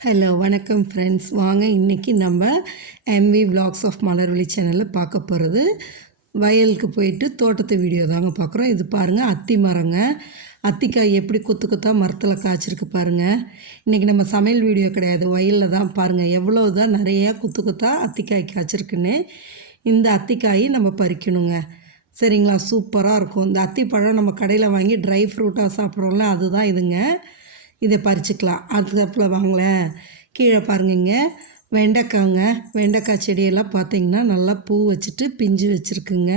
Hello வணக்கம் friends வாங்க இன்றைக்கி நம்ம எம்வி விளாக்ஸ் ஆஃப் மலர்வழி சேனலில் பார்க்க போகிறது வயலுக்கு போயிட்டு தோட்டத்து வீடியோ தாங்க பார்க்குறோம். இது பாருங்கள் அத்தி மரங்க. அத்திக்காய் எப்படி குத்து குத்தா மரத்தில் காய்ச்சிருக்கு பாருங்கள் இன்றைக்கி நம்ம சமையல் வீடியோ கிடையாது. வயலில் தான் பாருங்கள் எவ்வளோ தான் நிறையா குத்து குத்தா அத்திக்காய் காய்ச்சிருக்குன்னு இந்த அத்திக்காயை நம்ம பறிக்கணுங்க. சரிங்களா? சூப்பராக இருக்கும். இந்த அத்திப்பழம் நம்ம கடையில் வாங்கி ட்ரை ஃப்ரூட்டாக சாப்பிட்றோம்ல அதுதான் இதுங்க. இதை பறிச்சுக்கலாம். அதுக்கப்புறம் வாங்களேன் கீழே பாருங்கங்க. வெண்டைக்காங்க. வெண்டைக்காய் செடியெல்லாம் பார்த்தீங்கன்னா நல்லா பூ வச்சுட்டு பிஞ்சு வச்சுருக்குங்க.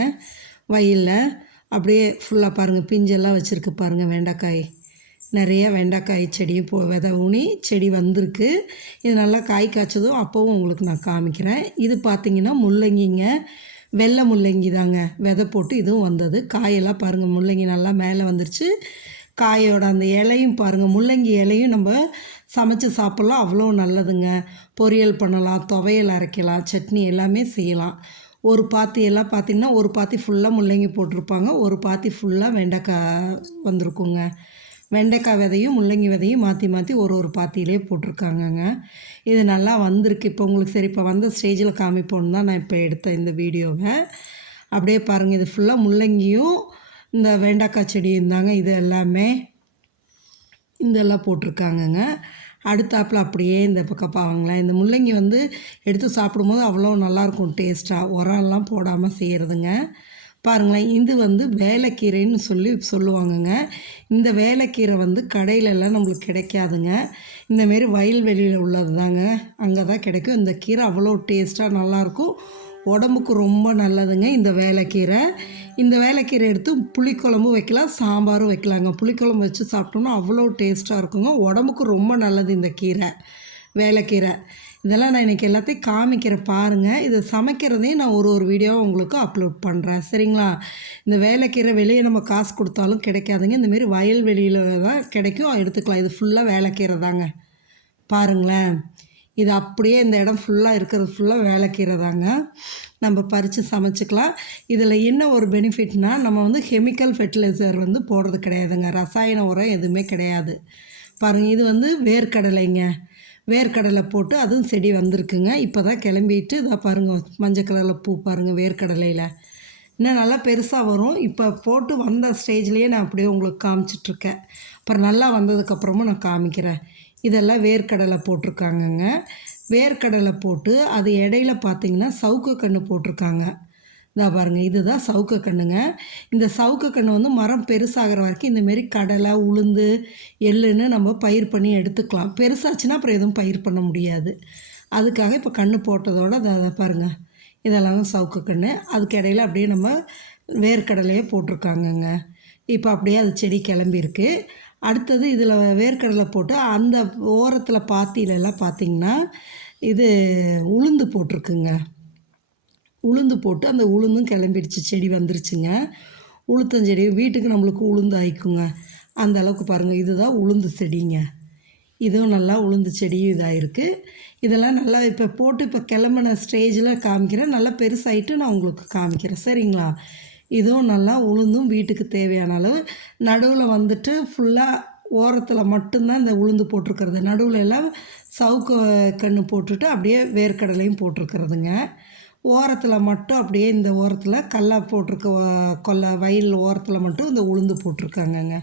வயலில். அப்படியே ஃபுல்லாக பாருங்கள் பிஞ்செல்லாம் வச்சுருக்கு பாருங்கள் வெண்டைக்காய். நிறைய வெண்டைக்காய் செடியும் போ வித ஊனி செடி வந்திருக்கு. இது நல்லா காய் காய்ச்சதும் அப்போவும் உங்களுக்கு நான் காமிக்கிறேன். இது பார்த்திங்கன்னா முள்ளங்கிங்க. வெள்ளை முள்ளங்கி தாங்க. விதை போட்டு இதுவும் வந்தது. காயெல்லாம் பாருங்கள் முள்ளங்கி நல்லா மேலே வந்துருச்சு. காயோட அந்த இலையும் பாருங்கள் முள்ளங்கி இலையும் நம்ம சமைச்சு சாப்பிட்லாம். அவ்வளோ நல்லதுங்க. பொரியல் பண்ணலாம் துவையல் அரைக்கலாம் சட்னி எல்லாமே செய்யலாம். ஒரு பாத்தி எல்லாம் பார்த்திங்கன்னா ஒரு பாத்தி ஃபுல்லாக முள்ளங்கி போட்டிருப்பாங்க. ஒரு பாத்தி ஃபுல்லாக வெண்டைக்காய் வந்திருக்குங்க. வெண்டைக்காய் விதையும் முள்ளங்கி விதையும் மாற்றி மாற்றி ஒரு ஒரு பாத்தியிலே போட்டிருக்காங்கங்க. இது நல்லா வந்திருக்கு. இப்போ உங்களுக்கு சரி இப்போ வந்த ஸ்டேஜில் காமிப்போன்னு தான் நான் இப்போ எடுத்தேன் இந்த வீடியோவை. அப்படியே பாருங்கள் இது ஃபுல்லாக முள்ளங்கியும் இந்த வெண்டைக்காய் செடி இருந்தாங்க இது எல்லாமே இதெல்லாம் போட்டிருக்காங்கங்க. அடுத்தாப்பில் அப்படியே இந்த பக்கம் பாருங்களேன். இந்த முள்ளங்கி வந்து எடுத்து சாப்பிடும்போது அவ்வளோ நல்லாயிருக்கும் டேஸ்ட்டாக உரம்லாம் போடாமல் செய்கிறதுங்க பாருங்களேன் இது வந்து வேலைக்கீரைன்னு சொல்லி சொல்லுவாங்கங்க. இந்த வேலைக்கீரை வந்து கடையிலெல்லாம் நம்மளுக்கு கிடைக்காதுங்க. இந்தமாரி வயல்வெளியில் உள்ளது தாங்க அங்கே தான் கிடைக்கும். இந்த கீரை அவ்வளோ டேஸ்ட்டாக நல்லாயிருக்கும். உடம்புக்கு ரொம்ப நல்லதுங்க. இந்த வேலைக்கீரை. இந்த வேலைக்கீரை எடுத்து புளிக்குழம்பு வைக்கலாம் சாம்பாரும் வைக்கலாங்க. புளிக்குழம்பு வச்சு சாப்பிட்டோம்னா அவ்வளோ டேஸ்ட்டாக இருக்குங்க. உடம்புக்கு ரொம்ப நல்லது இந்த கீரை வேலைக்கீரை. இதெல்லாம் நான் இன்றைக்கி எல்லாத்தையும் காமிக்கிறேன் பாருங்கள் இதை சமைக்கிறதையும் நான் ஒரு ஒரு வீடியோவை உங்களுக்கு அப்லோட் பண்ணுறேன் சரிங்களா? இந்த வேலைக்கீரை வெளியே நம்ம காசு கொடுத்தாலும் கிடைக்காதுங்க. இந்தமாரி வயல்வெளியில் தான் கிடைக்கும். எடுத்துக்கலாம். இது ஃபுல்லாக வேலைக்கீரை தாங்க. பாருங்களேன். இது அப்படியே இந்த இடம் ஃபுல்லாக இருக்கிறது ஃபுல்லாக வேலைக்கீரை தாங்க நம்ம பறித்து சமைச்சிக்கலாம். இதில் என்ன ஒரு பெனிஃபிட்னால் நம்ம வந்து கெமிக்கல் ஃபெர்டிலைசர் வந்து போடுறது கிடையாதுங்க. ரசாயன உரம் எதுவுமே கிடையாது. பாருங்கள் இது வந்து வேர்க்கடலைங்க. வேர்க்கடலை போட்டு அதுவும் செடி வந்திருக்குங்க. இப்போ தான் கிளம்பிட்டு இதாக பாருங்கள் மஞ்சள் கலரில் பூ பாருங்கள் வேர்க்கடலையில். இன்னும் நல்லா பெருசாக வரும். இப்போ போட்டு வந்த ஸ்டேஜ்லேயே நான் அப்படியே உங்களுக்கு காமிச்சிட்ருக்கேன் அப்புறம் நல்லா வந்ததுக்கப்புறமும் நான் காமிக்கிறேன். இதெல்லாம் வேர்க்கடலை போட்டிருக்காங்கங்க. வேர்க்கடலை போட்டு அது இடையில பார்த்தீங்கன்னா சவுக்கு கன்று போட்டிருக்காங்க. இதா பாருங்கள் இதுதான் சவுக்கு கண்ணுங்க. இந்த சவுக்கு கன்று வந்து மரம் பெருசாகிற வரைக்கும் இந்தமாரி கடலை உளுந்து எள்ளுன்னு நம்ம பயிர் பண்ணி எடுத்துக்கலாம். பெருசாச்சுன்னா அப்புறம் எதுவும் பயிர் பண்ண முடியாது. அதுக்காக இப்போ கன்று போட்டதோட அதை பாருங்க. பாருங்கள் இதெல்லாம் தான் சவுக்கு கன்று அதுக்கு இடையில அப்படியே நம்ம வேர்க்கடலையே போட்டிருக்காங்கங்க. இப்போ அப்படியே அது செடி கிளம்பியிருக்கு. அடுத்தது இதில் வேர்க்கடலை போட்டு அந்த ஓரத்தில் பாத்தியிலெல்லாம் பார்த்திங்கன்னா இது உளுந்து போட்டிருக்குங்க. உளுந்து போட்டு அந்த உளுந்தும் கிளம்பிடுச்சு செடி வந்துருச்சுங்க. உளுத்தஞ்செடி வீட்டுக்கு நம்மளுக்கு உளுந்து ஆயிக்குங்க. அந்த அளவுக்கு பாருங்கள் இதுதான் உளுந்து செடிங்க. இதுவும் நல்லா உளுந்து செடியும் இதாகிருக்கு இதெல்லாம் நல்லா இப்போ போட்டு இப்போ கிளம்பின ஸ்டேஜில் காமிக்கிறேன். நல்லா பெருசாகிட்டு நான் உங்களுக்கு காமிக்கிறேன். சரிங்களா? இதுவும் நல்லா உளுந்தும் வீட்டுக்கு தேவையான அளவு. நடுவில் வந்துட்டு ஃபுல்லாக ஓரத்தில் மட்டும்தான் இந்த உளுந்து போட்டிருக்கிறது. நடுவில் எல்லாம் சவுக்கு கன்று போட்டுட்டு அப்படியே வேர்க்கடலையும் போட்டிருக்கிறதுங்க. ஓரத்தில் மட்டும் அப்படியே இந்த ஓரத்தில் கல்லா போட்டிருக்க கொல்லை வயல் ஓரத்தில் மட்டும் இந்த உளுந்து போட்டிருக்காங்கங்க.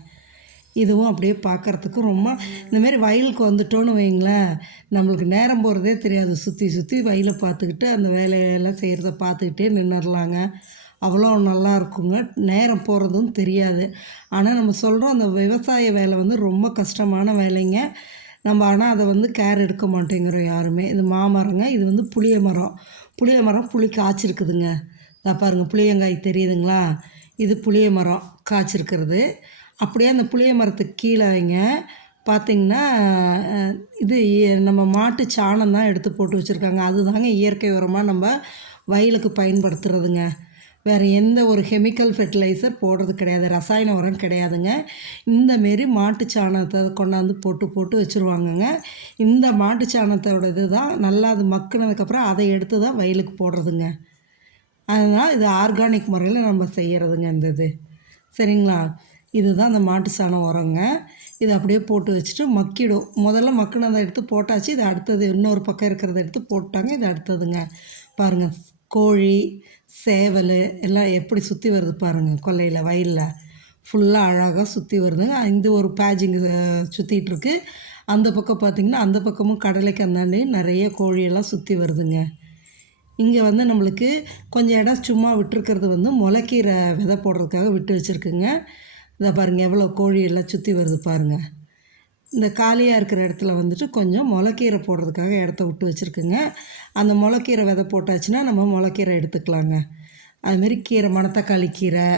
இதுவும் அப்படியே பார்க்குறதுக்கு ரொம்ப இந்தமாரி வயலுக்கு வந்துட்டோன்னு வைங்களேன் நம்மளுக்கு நேரம் போகிறதே தெரியாது. சுற்றி சுற்றி வயலை பார்த்துக்கிட்டு அந்த வேலையெல்லாம் செய்கிறத பார்த்துக்கிட்டே நின்றுடலாங்க அவ்வளோ நல்லா இருக்குங்க நேரம் போகிறதும் தெரியாது. ஆனால் நம்ம சொல்கிறோம் அந்த விவசாய வேலை வந்து ரொம்ப கஷ்டமான வேலைங்க. நம்ம ஆனால் அதை வந்து கேர் எடுக்க மாட்டேங்கிறோம் யாருமே. இது மாமரங்க இது வந்து புளிய மரம். புளிய மரம் புளி காய்ச்சிருக்குதுங்க. இதை பாருங்கள் புளியங்காய் தெரியுதுங்களா? இது புளிய மரம் காய்ச்சிருக்கிறது. அப்படியே அந்த புளிய மரத்துக்கு கீழே வைங்க. பார்த்திங்கன்னா இது நம்ம மாட்டு சாணம் தான் எடுத்து போட்டு வச்சுருக்காங்க. அதுதாங்க இயற்கை உரமாக நம்ம வயலுக்கு பயன்படுத்துகிறதுங்க வேறு எந்த ஒரு கெமிக்கல் ஃபெர்டிலைசர் போடுறது கிடையாது. ரசாயன உரம் கிடையாதுங்க. இந்தமாரி மாட்டு சாணத்தை கொண்டாந்து போட்டு போட்டு வச்சுருவாங்கங்க. இந்த மாட்டு சாணத்தோட இது தான் நல்லா அது மக்குனதுக்கப்புறம் அதை எடுத்து தான் வயலுக்கு போடுறதுங்க. அதனால் இது ஆர்கானிக் முறையில் நம்ம செய்கிறதுங்க இந்த இது. சரிங்களா? இதுதான் அந்த மாட்டு சாணம் உரங்க. இதை அப்படியே போட்டு வச்சுட்டு மக்கிடும். முதல்ல மக்கினதை எடுத்து போட்டாச்சு. இது அடுத்தது இன்னொரு பக்கம் இருக்கிறத எடுத்து போட்டாங்க. இது அடுத்ததுங்க. பாருங்கள் கோழி சேவல் எல்லாம் எப்படி சுற்றி வருது பாருங்கள் கொல்லையில் வயலில். ஃபுல்லாக அழகாக சுற்றி வருதுங்க இந்த ஒரு பேஜிங் சுற்றிட்டுருக்கு அந்த பக்கம் பார்த்திங்கன்னா அந்த பக்கமும் கடலைக்கு அந்தாண்டி நிறைய கோழியெல்லாம் சுற்றி வருதுங்க. இங்கே வந்து நம்மளுக்கு கொஞ்சம் இடம் சும்மா விட்டுருக்கிறது வந்து முளைக்கீரை விதை போடுறதுக்காக விட்டு வச்சுருக்குங்க. இதை பாருங்கள் எவ்வளோ கோழியெல்லாம் சுற்றி வருது பாருங்கள் இந்த காலியாக இருக்கிற இடத்துல வந்துட்டு கொஞ்சம் முளைக்கீரை போடுறதுக்காக இடத்த விட்டு வச்சுருக்குங்க. அந்த முளைக்கீரை விதை போட்டாச்சுன்னா நம்ம முளைக்கீரை எடுத்துக்கலாங்க. அதுமாரி கீரை மணத்தக்காளி கீரை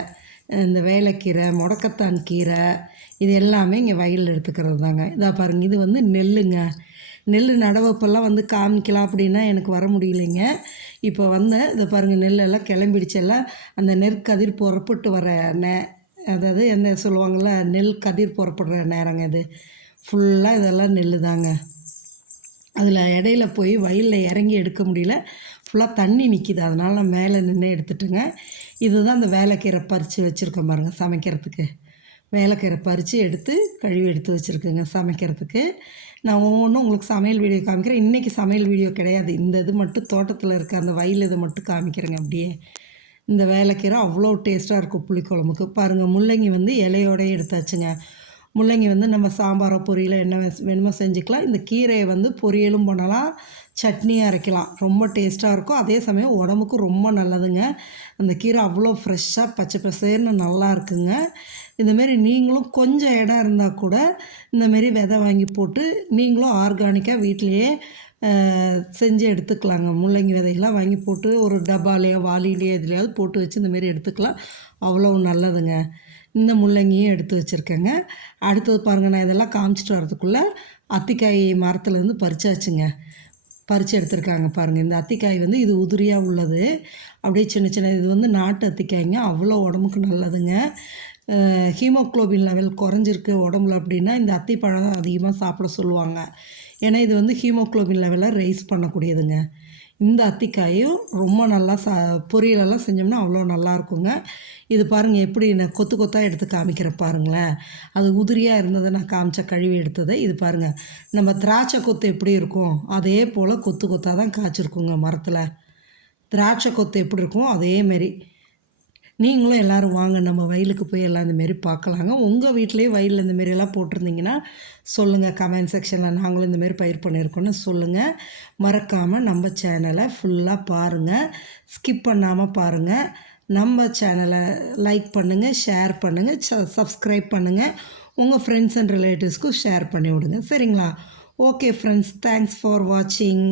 இந்த வேலைக்கீரை முடக்கத்தான் கீரை இது எல்லாமே இங்கே வயலில் எடுத்துக்கிறது தாங்க இதாக பாருங்கள் இது வந்து நெல்லுங்க. நெல் நடவப்பெல்லாம் வந்து காமிக்கலாம் அப்படின்னா எனக்கு வர முடியலைங்க. இப்போ வந்து இதை பாருங்கள் நெல்லெல்லாம் கிளம்பிடுச்செல்லாம் அந்த நெற்கதிர் புறப்பட்டு வர நே அதாவது என்ன சொல்லுவாங்கள்ல நெல் கதிர் புறப்படுற நேரங்க இது. ஃபுல்லாக இதெல்லாம் நெல் தாங்க அதில் இடையில போய் வயலில் இறங்கி எடுக்க முடியல. ஃபுல்லாக தண்ணி நிற்கிது அதனால் நான் மேலே நின்று எடுத்துட்டுங்க. இதுதான் அந்த வேலைக்கீரை பறித்து வச்சுருக்கோம் பாருங்கள் சமைக்கிறதுக்கு. வேலைக்கீரை பறித்து எடுத்து கழுவி எடுத்து வச்சுருக்குங்க சமைக்கிறதுக்கு. நான் ஒவ்வொன்றும் உங்களுக்கு சமையல் வீடியோ காமிக்கிறேன். இன்றைக்கி சமையல் வீடியோ கிடையாது. இந்த இது மட்டும் தோட்டத்தில் இருக்க அந்த வயல் இதை மட்டும் காமிக்கிறேங்க அப்படியே. இந்த வேலைக்கீரை அவ்வளோ டேஸ்ட்டாக இருக்கும் புளிக்குழம்புக்கு. பாருங்கள் முள்ளங்கி வந்து இலையோடய எடுத்தாச்சுங்க. முள்ளங்கி வந்து நம்ம சாம்பாரோ பொரியலோ என்ன வேணுமோ செஞ்சுக்கலாம். இந்த கீரையை வந்து பொரியலும் பண்ணலாம் சட்னியாக அரைக்கலாம். ரொம்ப டேஸ்ட்டாக இருக்கும். அதே சமயம் உடம்புக்கு ரொம்ப நல்லதுங்க. அந்த கீரை அவ்வளோ ஃப்ரெஷ்ஷாக பச்சை பசேர்னு நல்லா இருக்குங்க. இந்தமாரி நீங்களும் கொஞ்சம் இடம் இருந்தால் கூட இந்தமாரி விதை வாங்கி போட்டு நீங்களும் ஆர்கானிக்காக வீட்டிலையே செஞ்சு எடுத்துக்கலாங்க. முள்ளங்கி விதைகள்லாம் வாங்கி போட்டு ஒரு டப்பாலேயோ வாளிலேயோ எதுலையாவது போட்டு வச்சு இந்தமாரி எடுத்துக்கலாம். அவ்வளோ நல்லதுங்க. இந்த முள்ளங்கியும் எடுத்து வச்சுருக்கேங்க. அடுத்தது பாருங்கள் நான் இதெல்லாம் காமிச்சிட்டு வரதுக்குள்ளே அத்திக்காய் மரத்துலேருந்து பறிச்சாச்சுங்க. பறித்து எடுத்திருக்காங்க பாருங்கள் இந்த அத்திக்காய் வந்து இது உதிரியாக உள்ளது. அப்படியே சின்ன சின்ன இது வந்து நாட்டு அத்திக்காய்ங்க. அவ்வளோ உடம்புக்கு நல்லதுங்க. ஹீமோக்ளோபின் லெவல் குறைஞ்சிருக்கு உடம்புல அப்படின்னா இந்த அத்திப்பழம் அதிகமாக சாப்பிட சொல்லுவாங்க. ஏன்னா இது வந்து ஹீமோக்ளோபின் லெவலை ரைஸ் பண்ணக்கூடியதுங்க. இந்த அத்திக்காயும் ரொம்ப நல்லா சா பொரியலெல்லாம் செஞ்சோம்னா அவ்வளோ நல்லா இருக்குங்க இது பாருங்கள் எப்படி நான் கொத்து கொத்தாக எடுத்து காமிக்கிறேன் பாருங்களேன். அது உதிரியாக இருந்ததை நான் காமிச்ச கழுவி எடுத்ததை இது பாருங்கள் நம்ம திராட்சை கொத்து எப்படி இருக்கும்? அதே போல் கொத்து கொத்தாக தான் காய்ச்சிருக்குங்க மரத்தில். திராட்சை கொத்து எப்படி இருக்கும்? அதே நீங்களும் எல்லோரும் வாங்க நம்ம வயலுக்கு போய் எல்லாம் இந்த மாரி பார்க்கலாங்க உங்கள் வீட்டிலேயே வயலில் இந்த மாரி எல்லாம் போட்டிருந்தீங்கன்னா சொல்லுங்கள் கமெண்ட் செக்ஷனில் நாங்களும் இந்தமாரி பயிர் பண்ணியிருக்கோன்னு சொல்லுங்கள் மறக்காமல் நம்ம சேனலை ஃபுல்லாக பாருங்கள் ஸ்கிப் பண்ணாமல் பாருங்கள் நம்ம சேனலை லைக் பண்ணுங்கள் ஷேர் பண்ணுங்கள் சப்ஸ்கிரைப் பண்ணுங்கள் உங்கள் ஃப்ரெண்ட்ஸ் அண்ட் ரிலேட்டிவ்ஸ்க்கும் ஷேர் பண்ணி விடுங்க. சரிங்களா? ஓகே ஃப்ரெண்ட்ஸ் தேங்க்ஸ் ஃபார் வாட்சிங்